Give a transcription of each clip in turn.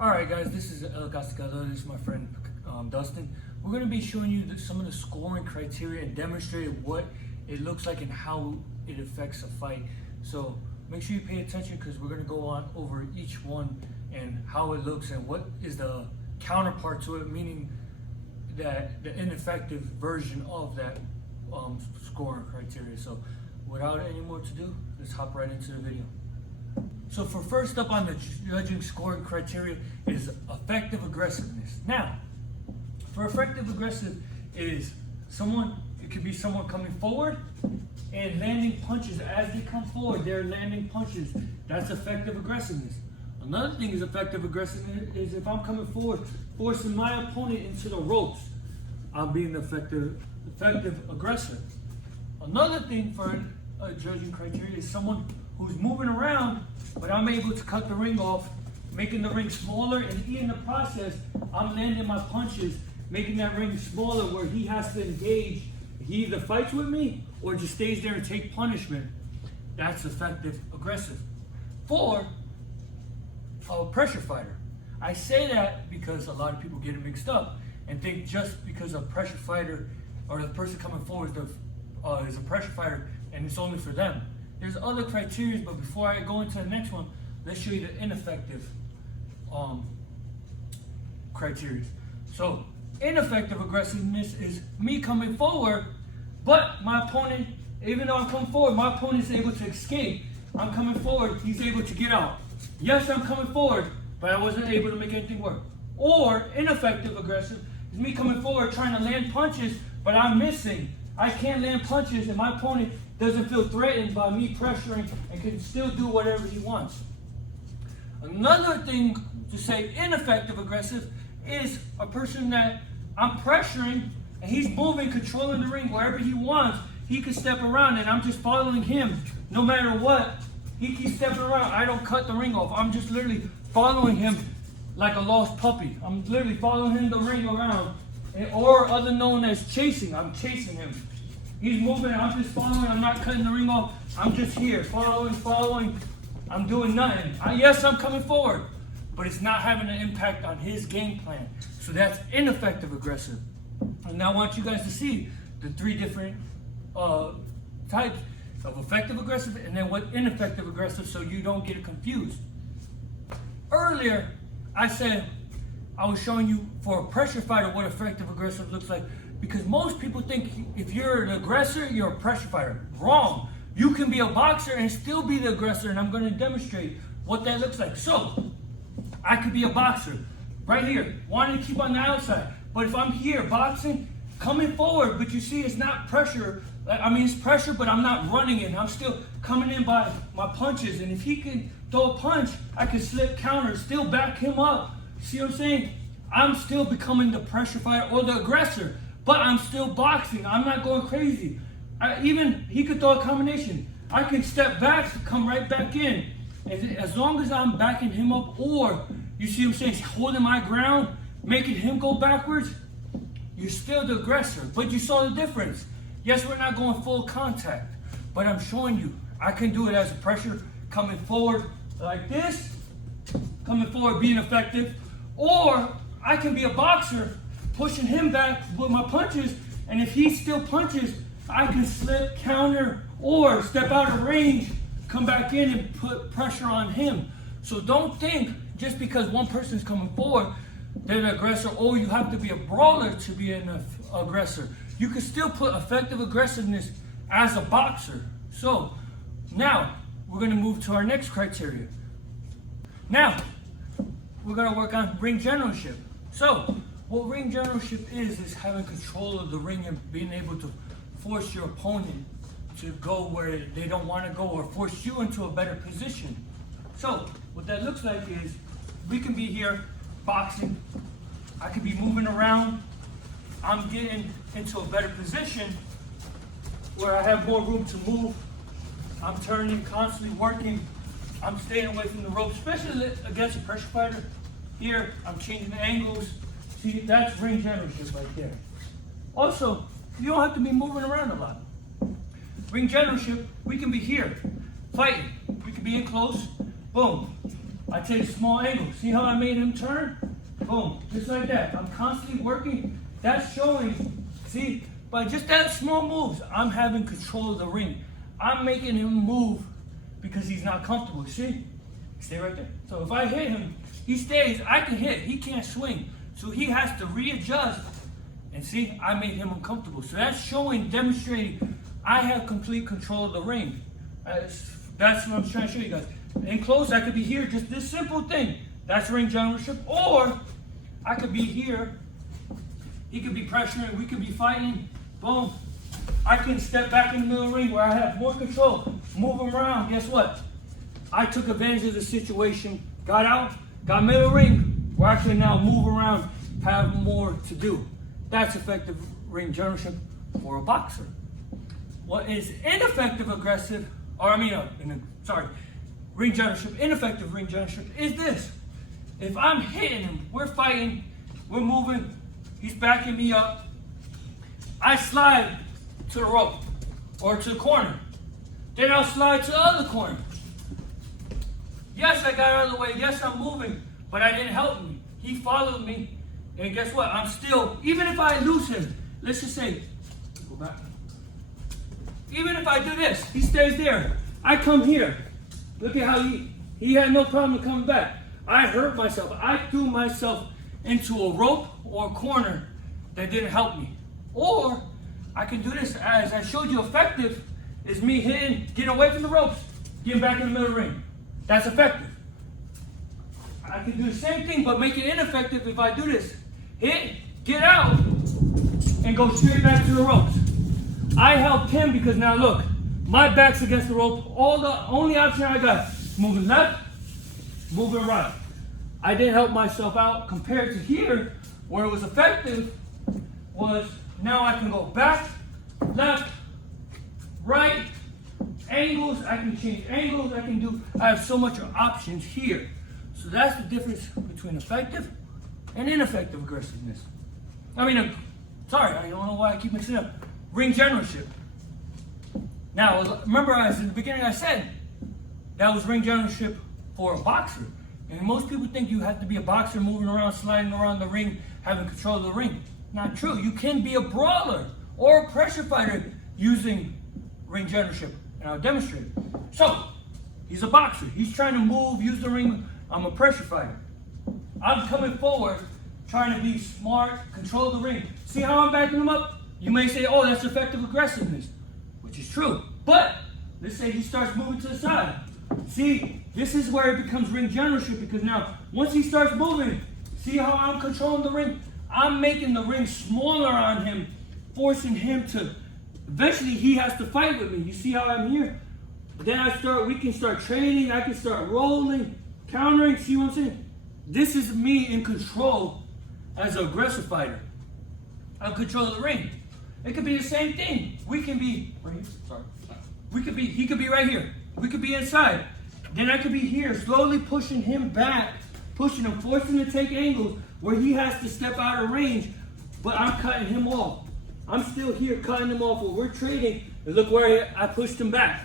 Alright guys, this is Castigador. This is my friend Dustin. We're going to be showing you some of the scoring criteria and demonstrating what it looks like and how it affects a fight. So make sure you pay attention because we're going to go on over each one and how it looks and what is the counterpart to it, meaning that the ineffective version of that scoring criteria. So without any more to do, let's hop right into the video. So for first up on the judging scoring criteria is effective aggressiveness. Now, for effective aggressive is it could be someone coming forward and landing punches as they come forward. They're landing punches. That's effective aggressiveness. Another thing is effective aggressiveness is if I'm coming forward, forcing my opponent into the ropes, I'm being effective aggressor. Another thing for a judging criteria is someone who's moving around, but I'm able to cut the ring off, making the ring smaller, and in the process, I'm landing my punches, making that ring smaller where he has to engage. He either fights with me or just stays there and take punishment. That's effective aggressive. For a pressure fighter, I say that because a lot of people get it mixed up and think just because a pressure fighter or the person coming forward is a pressure fighter and it's only for them. There's other criteria, but before I go into the next one, let's show you the ineffective criteria. So, ineffective aggressiveness is me coming forward, but my opponent, even though I'm coming forward, my opponent is able to escape. I'm coming forward, he's able to get out. Yes, I'm coming forward, but I wasn't able to make anything work. Or, ineffective aggressive is me coming forward trying to land punches, but I'm missing. I can't land punches, and my opponent doesn't feel threatened by me pressuring and can still do whatever he wants. Another thing to say ineffective aggressive is a person that I'm pressuring and he's moving, controlling the ring wherever he wants. He can step around and I'm just following him no matter what. He keeps stepping around. I don't cut the ring off. I'm just literally following him like a lost puppy. I'm literally following him the ring around, or other known as chasing. I'm chasing him. He's moving, I'm just following, I'm not cutting the ring off. I'm just here, following. I'm doing nothing. Yes, I'm coming forward, but it's not having an impact on his game plan. So that's ineffective aggressive. And now I want you guys to see the three different types of effective aggressive and then what ineffective aggressive so you don't get confused. Earlier, I said I was showing you for a pressure fighter what effective aggressive looks like. Because most people think if you're an aggressor, you're a pressure fighter. Wrong. You can be a boxer and still be the aggressor, and I'm going to demonstrate what that looks like. So, I could be a boxer right here, wanting to keep on the outside. But if I'm here boxing, coming forward, but you see it's not pressure. I mean, it's pressure, but I'm not running in. I'm still coming in by my punches. And if he can throw a punch, I can slip counter, still back him up. See what I'm saying? I'm still becoming the pressure fighter or the aggressor. But I'm still boxing. I'm not going crazy. Even he could throw a combination. I can step back, come right back in. As long as I'm backing him up, or you see what I'm saying, holding my ground, making him go backwards, you're still the aggressor. But you saw the difference. Yes, we're not going full contact, but I'm showing you I can do it as a pressure, coming forward like this, coming forward, being effective, or I can be a boxer, pushing him back with my punches, and if he still punches, I can slip, counter, or step out of range, come back in and put pressure on him. So don't think just because one person's coming forward, they're an aggressor, or you have to be a brawler to be an aggressor. You can still put effective aggressiveness as a boxer. So now we're going to move to our next criteria. Now we're going to work on ring generalship. So what ring generalship is having control of the ring and being able to force your opponent to go where they don't want to go or force you into a better position. So what that looks like is we can be here boxing. I could be moving around. I'm getting into a better position where I have more room to move. I'm turning, constantly working. I'm staying away from the rope, especially against a pressure fighter. Here, I'm changing the angles. See, that's ring generalship right there. Also, you don't have to be moving around a lot. Ring generalship, we can be here, fighting. We can be in close, boom. I take small angles. See how I made him turn? Boom, just like that. I'm constantly working. That's showing, see, by just that small moves, I'm having control of the ring. I'm making him move because he's not comfortable. See? Stay right there. So if I hit him, he stays. I can hit. He can't swing. So he has to readjust. And see, I made him uncomfortable. So that's showing, demonstrating, I have complete control of the ring. That's what I'm trying to show you guys. In close, I could be here, just this simple thing. That's ring generalship. Or I could be here. He could be pressuring. We could be fighting. Boom. I can step back in the middle of the ring where I have more control. Move him around. Guess what? I took advantage of the situation. Got out. Got middle of the ring where I can now move around. Have more to do. That's effective ring generalship for a boxer. What is ineffective aggressive, ring generalship, ineffective ring generalship is this. If I'm hitting him, we're fighting, we're moving, he's backing me up, I slide to the rope or to the corner. Then I'll slide to the other corner. Yes, I got out of the way. Yes, I'm moving, but I didn't help me. He followed me, and guess what? I'm still, even if I lose him, let's just say, go back. Even if I do this, he stays there. I come here. Look at how he had no problem coming back. I hurt myself. I threw myself into a rope or a corner that didn't help me. Or I can do this, as I showed you, effective is me hitting, getting away from the ropes, getting back in the middle of the ring. That's effective. I can do the same thing, but make it ineffective if I do this. Hit, get out, and go straight back to the ropes. I helped him because now look, my back's against the rope. Only option I got, moving left, moving right. I didn't help myself out compared to here, where it was effective, was now I can go back, left, right, angles, I can change angles, I have so much options here. So that's the difference between effective and ineffective aggressiveness. I don't know why I keep mixing up. Ring generalship. Now, remember as in the beginning I said, that was ring generalship for a boxer. And most people think you have to be a boxer moving around, sliding around the ring, having control of the ring. Not true. You can be a brawler or a pressure fighter using ring generalship. And I'll demonstrate. So, he's a boxer. He's trying to move, use the ring. I'm a pressure fighter. I'm coming forward, trying to be smart, control the ring. See how I'm backing him up? You may say, oh, that's effective aggressiveness, which is true. But let's say he starts moving to the side. See, this is where it becomes ring generalship, because now, once he starts moving, see how I'm controlling the ring? I'm making the ring smaller on him, forcing him to, eventually he has to fight with me. You see how I'm here? Then we can start trading, I can start rolling, countering, see what I'm saying? This is me in control as an aggressive fighter. I'm controlling the ring. It could be the same thing. We can be right here. Sorry. He could be right here. We could be inside. Then I could be here, slowly pushing him back, pushing him, forcing him to take angles where he has to step out of range, but I'm cutting him off. I'm still here cutting him off. While we're trading, and look where I pushed him back.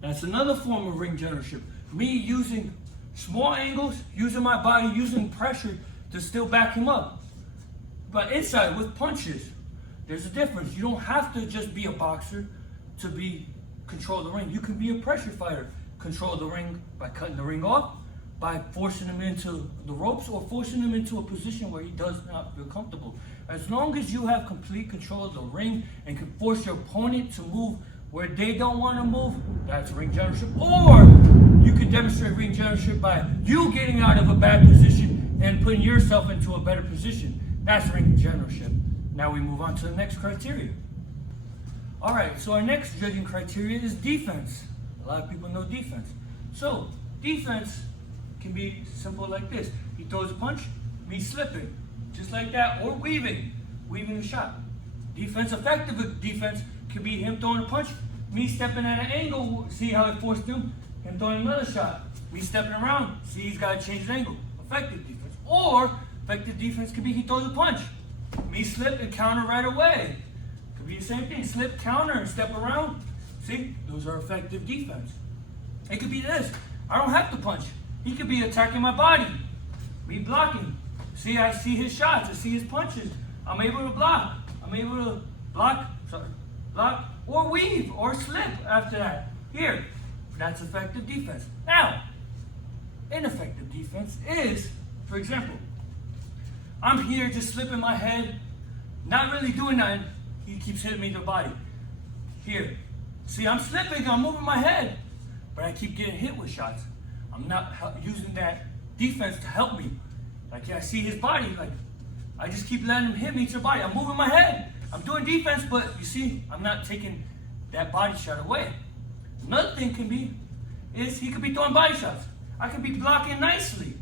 That's another form of ring generalship. Me using small angles, using my body, using pressure to still back him up. But inside, with punches, there's a difference. You don't have to just be a boxer to control the ring. You can be a pressure fighter. Control the ring by cutting the ring off, by forcing him into the ropes, or forcing him into a position where he does not feel comfortable. As long as you have complete control of the ring and can force your opponent to move where they don't want to move, that's ring generalship. Or you can demonstrate ring generalship by you getting out of a bad position and putting yourself into a better position. That's ring generalship. Now we move on to the next criteria. All right, so our next judging criteria is defense. A lot of people know defense. So defense can be simple like this. He throws a punch, me slipping, just like that, or weaving the shot. Defense, effective defense, can be him throwing a punch, me stepping at an angle, see how it forced him throwing another shot. Me stepping around, see he's got to change his angle. Effective defense. Or effective defense could be he throws a punch, me slip and counter right away. Could be the same thing, slip, counter, and step around. See, those are effective defense. It could be this. I don't have to punch. He could be attacking my body, me blocking. See, I see his shots, I see his punches. I'm able to block. I'm able to block or weave or slip after that. Here, that's effective defense. Now, ineffective defense is, for example, I'm here just slipping my head, not really doing nothing. He keeps hitting me in the body. Here, see, I'm slipping, I'm moving my head, but I keep getting hit with shots. I'm not using that defense to help me. Like, I see his body, like, I just keep letting him hit me to the body. I'm moving my head. I'm doing defense, but you see, I'm not taking that body shot away. Another thing is he could be throwing body shots. I could be blocking nicely.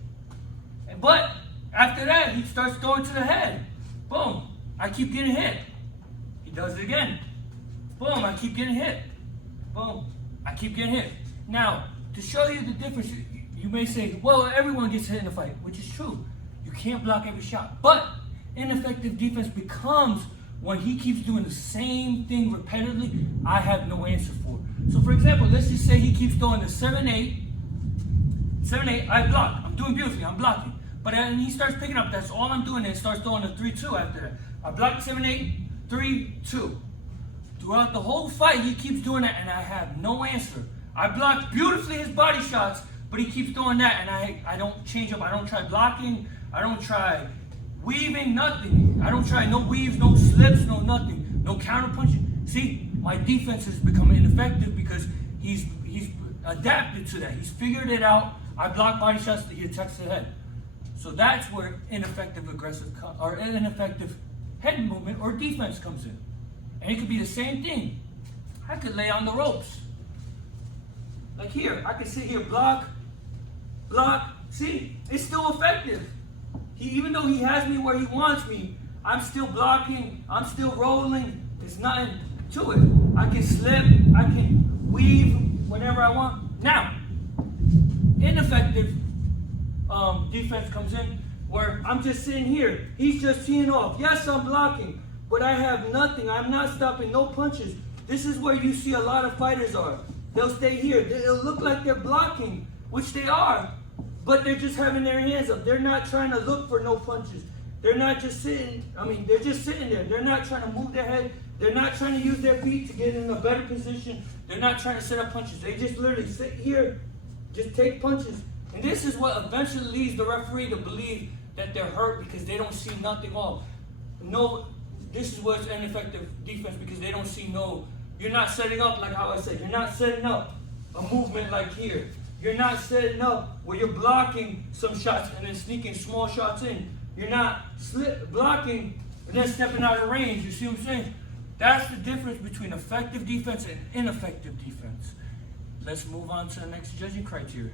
But after that, he starts throwing to the head. Boom. I keep getting hit. He does it again. Boom. I keep getting hit. Boom. I keep getting hit. Now, to show you the difference, you may say, well, everyone gets hit in a fight, which is true. You can't block every shot. But ineffective defense becomes when he keeps doing the same thing repetitively, I have no answer for. So for example, let's just say he keeps throwing the 7-8, I block. I'm doing beautifully, I'm blocking. But then he starts picking up, that's all I'm doing, and starts throwing the 3-2 after that. I block 7-8, 3-2. Throughout the whole fight, he keeps doing that, and I have no answer. I block beautifully his body shots, but he keeps doing that, and I don't change up. I don't try blocking. I don't try weaving, nothing. I don't try no weaves, no slips, no nothing. No counter punching. See, my defense has become ineffective because he's adapted to that. He's figured it out. I block body shots, he attacks the head. So that's where ineffective head movement or defense comes in. And it could be the same thing. I could lay on the ropes. Like here, I could sit here, block. See, it's still effective. Even though he has me where he wants me, I'm still blocking, I'm still rolling. There's nothing to it. I can slip, I can weave whenever I want. Now, ineffective defense comes in where I'm just sitting here. He's just teeing off. Yes, I'm blocking, but I have nothing. I'm not stopping, no punches. This is where you see a lot of fighters are. They'll stay here. They'll look like they're blocking, which they are. But they're just having their hands up. They're not trying to look for no punches. They're not just sitting, they're just sitting there. They're not trying to move their head. They're not trying to use their feet to get in a better position. They're not trying to set up punches. They just literally sit here, just take punches. And this is what eventually leads the referee to believe that they're hurt because they don't see nothing off. No, this is what's ineffective defense because they don't see you're not setting up like how I said. You're not setting up a movement like here. You're not setting up where you're blocking some shots and then sneaking small shots in. You're not blocking and then stepping out of range. You see what I'm saying? That's the difference between effective defense and ineffective defense. Let's move on to the next judging criteria.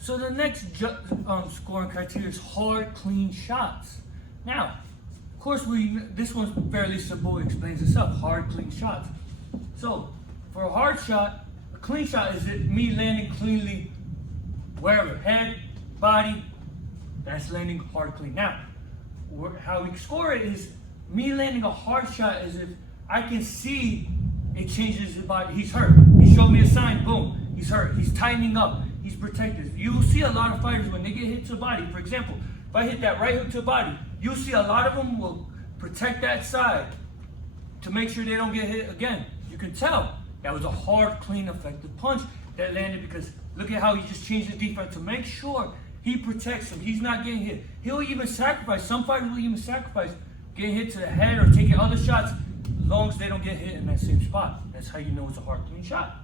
So the next scoring criteria is hard, clean shots. Now, of course, this one's fairly simple. It explains itself. Hard, clean shots. So for a hard shot, a clean shot is me landing cleanly wherever, head, body, that's landing hard, clean. Now, how we score it is me landing a hard shot is if I can see it changes his body. He's hurt. He showed me a sign. Boom. He's hurt. He's tightening up. He's protected. You'll see a lot of fighters when they get hit to the body. For example, if I hit that right hook to the body, you'll see a lot of them will protect that side to make sure they don't get hit again. You can tell that was a hard, clean, effective punch that landed because look at how he just changed the defense to make sure he protects him. He's not getting hit. He'll even sacrifice. Some fighters will even sacrifice getting hit to the head or taking other shots as long as they don't get hit in that same spot. That's how you know it's a hard, clean shot.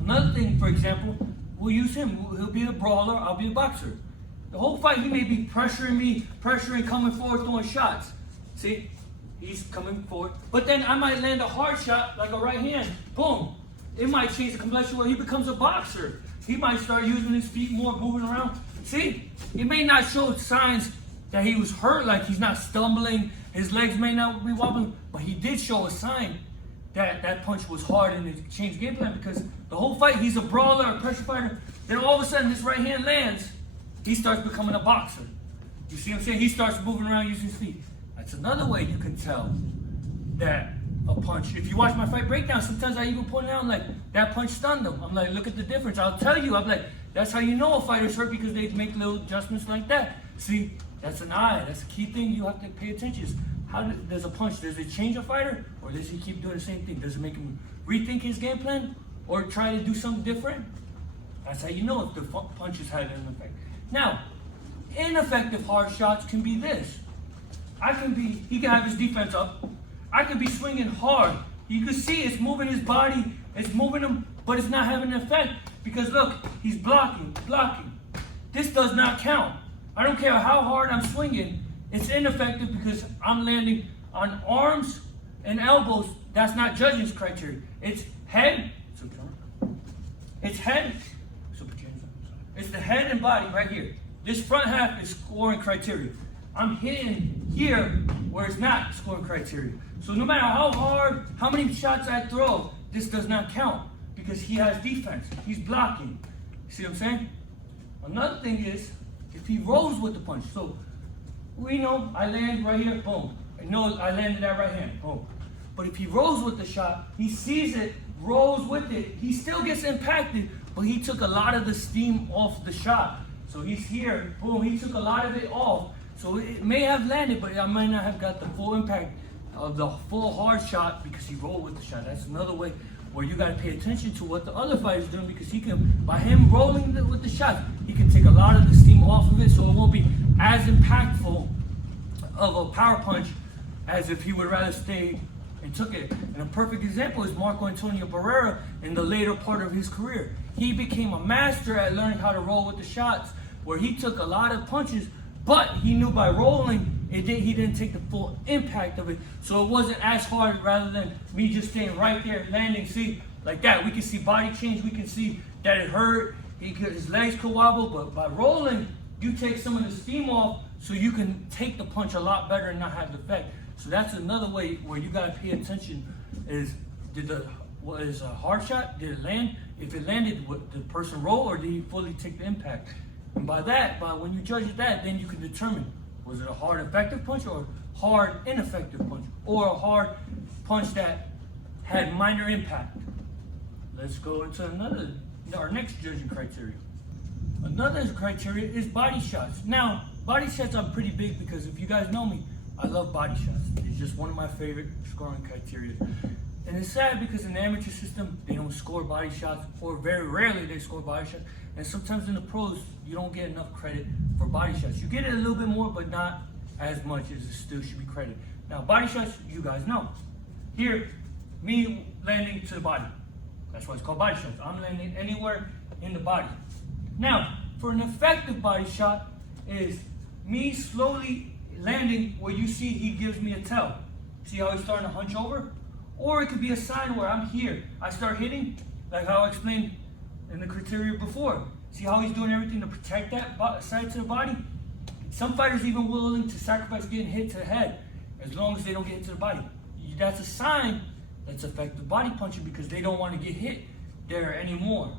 Another thing, for example, we'll use him. He'll be the brawler. I'll be the boxer. The whole fight, he may be pressuring me, coming forward, throwing shots. See? He's coming forward. But then I might land a hard shot, like a right hand. Boom. It might change the complexion where he becomes a boxer. He might start using his feet more, moving around. See? It may not show signs that he was hurt, like he's not stumbling. His legs may not be wobbling. But he did show a sign that that punch was hard and it changed game plan because the whole fight, he's a brawler, a pressure fighter. Then all of a sudden, this right hand lands. He starts becoming a boxer. You see what I'm saying? He starts moving around using his feet. That's another way you can tell that a punch. If you watch my fight breakdown, sometimes I even point out like that punch stunned him. I'm like, look at the difference. I'll tell you. I'm like, That's how you know a fighter's hurt, because they make little adjustments like that. See, that's an eye. That's a key thing you have to pay attention to. Does a punch, does it change a fighter, or does he keep doing the same thing? Does it make him rethink his game plan or try to do something different? That's how you know if the punch is having an effect. Now, ineffective hard shots can be this. He can have his defense up. I could be swinging hard. You can see it's moving his body, it's moving him, but it's not having an effect because look, he's blocking. This does not count. I don't care how hard I'm swinging, it's ineffective because I'm landing on arms and elbows. That's not judging's criteria. It's head, it's the head and body right here. This front half is scoring criteria. I'm hitting here where it's not scoring criteria. So no matter how hard, how many shots I throw, this does not count because he has defense. He's blocking. See what I'm saying? Another thing is if he rolls with the punch. So we know I land right here, boom. I know I landed that right hand, boom. But if he rolls with the shot, he sees it, rolls with it, he still gets impacted, but he took a lot of the steam off the shot. So he's here, boom, he took a lot of it off. So it may have landed, but I might not have got the full impact of the full hard shot because he rolled with the shot. That's another way where you gotta pay attention to what the other fighter's doing, because he can, by him rolling with the shot, he can take a lot of the steam off of it, so it won't be as impactful of a power punch as if he would rather stay and took it. And a perfect example is Marco Antonio Barrera in the later part of his career. He became a master at learning how to roll with the shots, where he took a lot of punches, but he knew by rolling, he didn't take the full impact of it. So it wasn't as hard, rather than me just staying right there, landing, see, like that. We can see body change, we can see that it hurt, his legs could wobble, but by rolling, you take some of the steam off so you can take the punch a lot better and not have the effect. So that's another way where you gotta pay attention is, was a hard shot, did it land? If it landed, did the person roll or did he fully take the impact? And by when you judge that, then you can determine, was it a hard effective punch or a hard ineffective punch? Or a hard punch that had minor impact? Let's go into our next judging criteria. Another criteria is body shots. Now, body shots are pretty big because if you guys know me, I love body shots. It's just one of my favorite scoring criteria. And it's sad because in the amateur system, they don't score body shots, or very rarely they score body shots. And sometimes in the pros, you don't get enough credit for body shots. You get it a little bit more, but not as much as it still should be credited. Now, body shots, you guys know. Here, me landing to the body. That's why it's called body shots. I'm landing anywhere in the body. Now, for an effective body shot is me slowly landing where you see he gives me a tell. See how he's starting to hunch over? Or it could be a sign where I'm here. I start hitting, like how I explained in the criteria before. See how he's doing everything to protect that side to the body? Some fighters even willing to sacrifice getting hit to the head as long as they don't get hit to the body. That's a sign that's effective body punching because they don't want to get hit there anymore.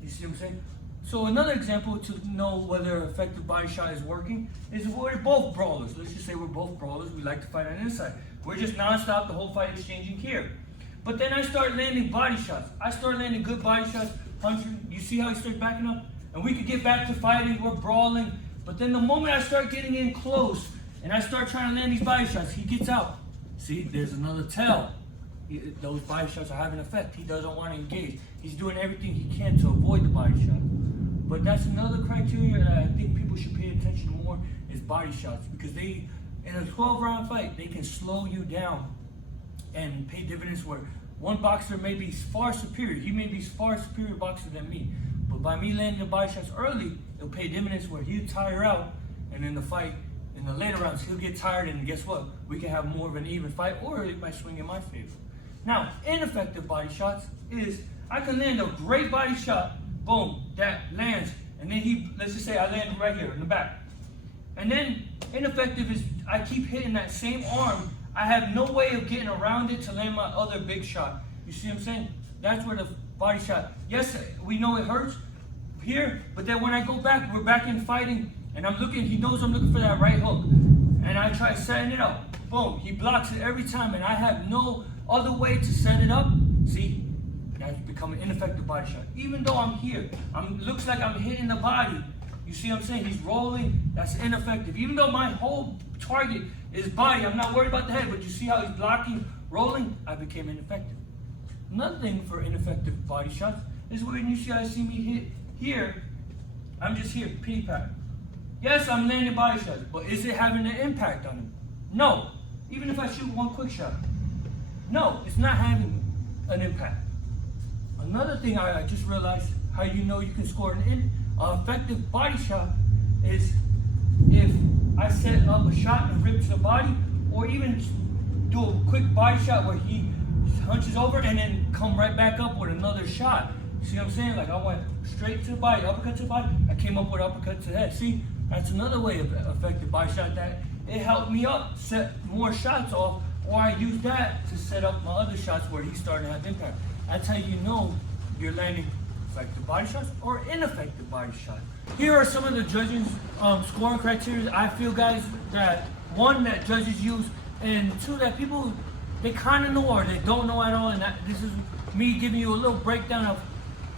You see what I'm saying? So another example to know whether effective body shot is working is if we're both brawlers. Let's just say we're both brawlers. We like to fight on the inside. We're just nonstop, the whole fight exchanging here. But then I start landing body shots. I start landing good body shots, punching. You see how he starts backing up? And we could get back to fighting, we're brawling. But then the moment I start getting in close and I start trying to land these body shots, he gets out. See, there's another tell. Those body shots are having an effect. He doesn't want to engage. He's doing everything he can to avoid the body shot. But that's another criteria that I think people should pay attention to more is body shots, because they, in a 12-round fight, they can slow you down and pay dividends where one boxer may be far superior. He may be far superior boxer than me. But by me landing the body shots early, it'll pay dividends where he'll tire out, and in the fight, in the later rounds, he'll get tired, and guess what? We can have more of an even fight, or it might swing in my favor. Now, ineffective body shots is I can land a great body shot, boom, that lands, and then let's just say I land right here in the back. And then ineffective is I keep hitting that same arm. I have no way of getting around it to land my other big shot. You see what I'm saying? That's where the body shot, yes, we know it hurts here, but then when I go back, we're back in fighting, and I'm looking, he knows I'm looking for that right hook. And I try setting it up. Boom, he blocks it every time, and I have no other way to set it up. See, has become an ineffective body shot. Even though I'm here, looks like I'm hitting the body. You see what I'm saying? He's rolling, that's ineffective. Even though my whole target is body, I'm not worried about the head, but you see how he's blocking, rolling, I became ineffective. Another thing for ineffective body shots is when you see me hit here, I'm just here, pity pat. Yes, I'm landing body shots, but is it having an impact on him? No. Even if I shoot one quick shot. No, it's not having an impact. Another thing I just realized how you know you can score an effective body shot is if I set up a shot and rip to the body, or even do a quick body shot where he hunches over and then come right back up with another shot. See what I'm saying? Like I went straight to the body, uppercut to the body, I came up with uppercut to the head. See, that's another way of effective body shot that it helped me up, set more shots off, or I used that to set up my other shots where he's starting to have impact. That's how you know you're landing effective body shots or ineffective body shots. Here are some of the judges' scoring criteria. I feel, guys, that one, that judges use, and two, that people, they kind of know or they don't know at all. And this is me giving you a little breakdown of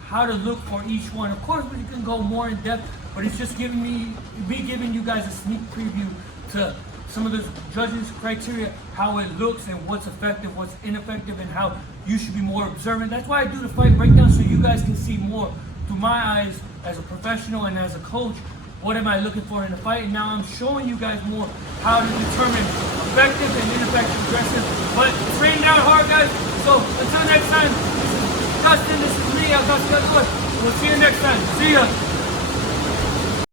how to look for each one. Of course, we can go more in depth, but it's just giving me giving you guys a sneak preview to some of the judges' criteria, how it looks and what's effective, what's ineffective, and how you should be more observant. That's why I do the fight breakdown, so you guys can see more through my eyes as a professional and as a coach. What am I looking for in a fight? And now I'm showing you guys more how to determine effective and ineffective aggressive. But it's raining down hard, guys. So until next time, this is Dustin, this is me, Castigador. We'll see you next time. See ya.